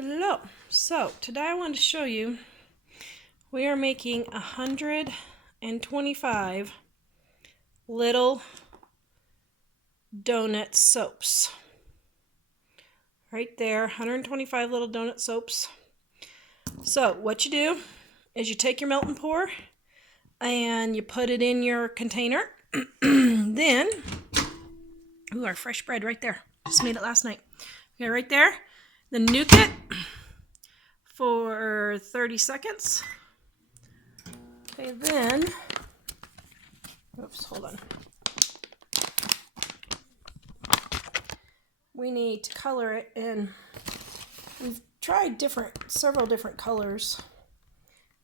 Hello. So today I want to show you we are making 125 little donut soaps. Right there, 125 little donut soaps. So what you do is you take your melt and pour and you put it in your container. Then, ooh, our fresh bread right there. Just made it last night. Okay, right there. Then nuke it for 30 seconds. Okay, then, oops, hold on. We need to color it, and we've tried several different colors.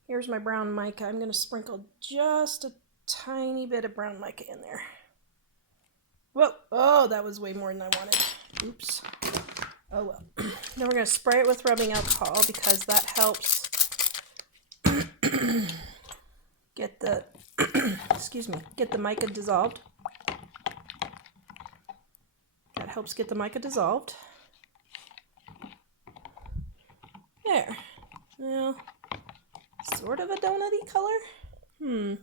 Here's my brown mica. I'm going to sprinkle just a tiny bit of brown mica in there. Whoa, oh, that was way more than I wanted. Oops. Oh well. Then we're going to spray it with rubbing alcohol because that helps get the get the mica dissolved. That helps get the mica dissolved. There. Well, sort of a donut-y color.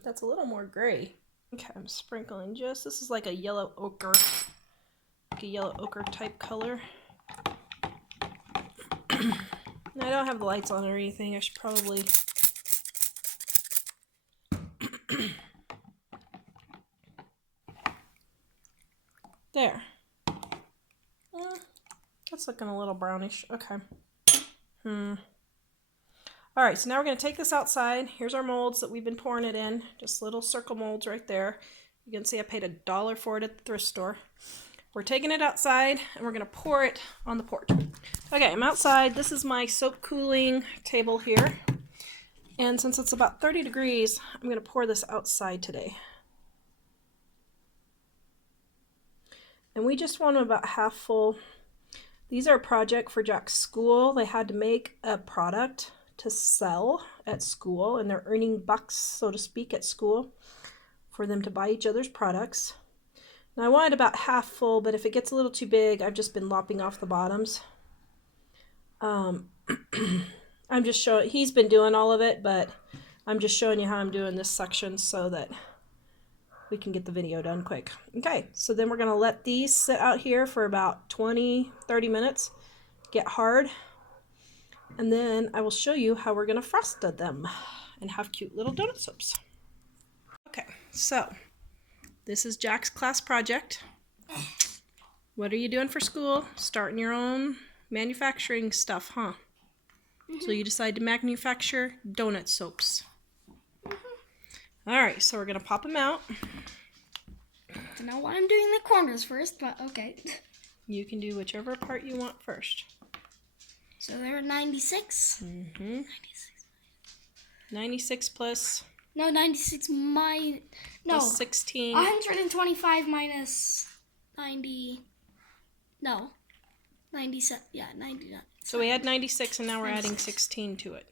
That's a little more gray. Okay, I'm sprinkling this is like a yellow ochre. Like a yellow ochre type color. I don't have the lights on or anything. I should probably there. That's looking a little brownish. Okay. Alright, so now we're going to take this outside. Here's our molds that we've been pouring it in. Just little circle molds right there. You can see I paid $1 for it at the thrift store. We're taking it outside and we're going to pour it on the porch. Okay, I'm outside. This is my soap cooling table here. And since it's about 30 degrees, I'm going to pour this outside today. And we just want them about half full. These are a project for Jack's school. They had to make a product to sell at school, and they're earning bucks, so to speak, at school for them to buy each other's products. Now I want it about half full, but if it gets a little too big, I've just been lopping off the bottoms. I'm just showing, he's been doing all of it, but I'm just showing you how I'm doing this section so that we can get the video done quick. Okay, so then we're going to let these sit out here for about 20-30 minutes, get hard, and then I will show you how we're going to frost them and have cute little donut soaps. Okay, so this is Jack's class project. What are you doing for school? Starting your own manufacturing stuff, huh? So you decide to manufacture donut soaps. Alright, so we're going to pop them out. I don't know why I'm doing the corners first, but okay. You can do whichever part you want first. So they're 96? 96 plus... No, 96 minus... No. Plus 16. 125 minus 90... No. 97. Yeah, 99. So we had 96 and now we're adding 16 to it.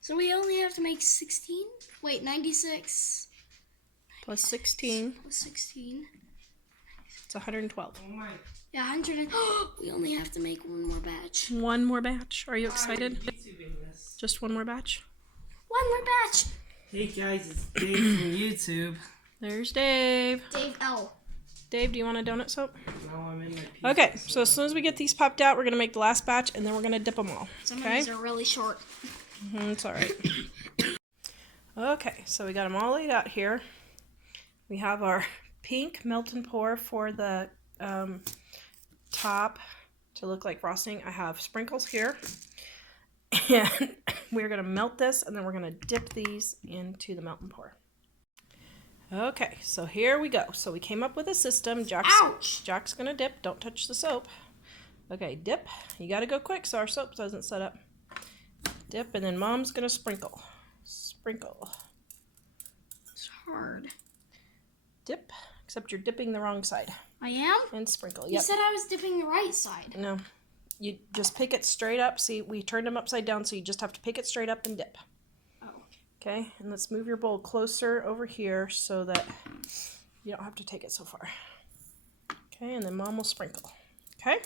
So we only have to make 16? Wait, 96... Plus 16. Plus 16. It's 112. Yeah, 100. We only have to make one more batch. One more batch. Are you excited? Just one more batch? One more batch! Hey guys, it's Dave from YouTube. There's Dave. Dave L. Dave, do you want a donut soap? No, I'm in my piece. Okay, so as soon as we get these popped out, we're going to make the last batch and then we're going to dip them all. Some of these are really short. It's alright. Okay, so we got them all laid out here. We have our pink melt and pour for the top to look like frosting. I have sprinkles here. And we're going to melt this and then we're going to dip these into the melt and pour. Okay, so here we go. So we came up with a system. Jack's going to dip. Don't touch the soap. Okay, dip. You got to go quick so our soap doesn't set up. Dip, and then Mom's going to sprinkle. Sprinkle. It's hard. Dip, except you're dipping the wrong side. I am? And sprinkle, You said I was dipping the right side. No, you just pick it straight up. See, we turned them upside down, so you just have to pick it straight up and dip. Oh. Okay, and let's move your bowl closer over here so that you don't have to take it so far. Okay, and then Mom will sprinkle. Okay,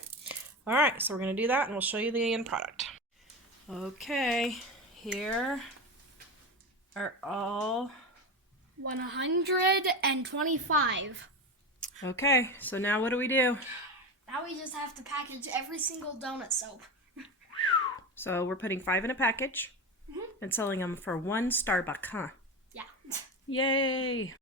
All right, so we're gonna do that and we'll show you the end product. Okay, here are all. 125. Okay, so now what do we do? Now we just have to package every single donut soap. So we're putting 5 in a package and selling them for $1 Starbucks, huh? Yeah. Yay!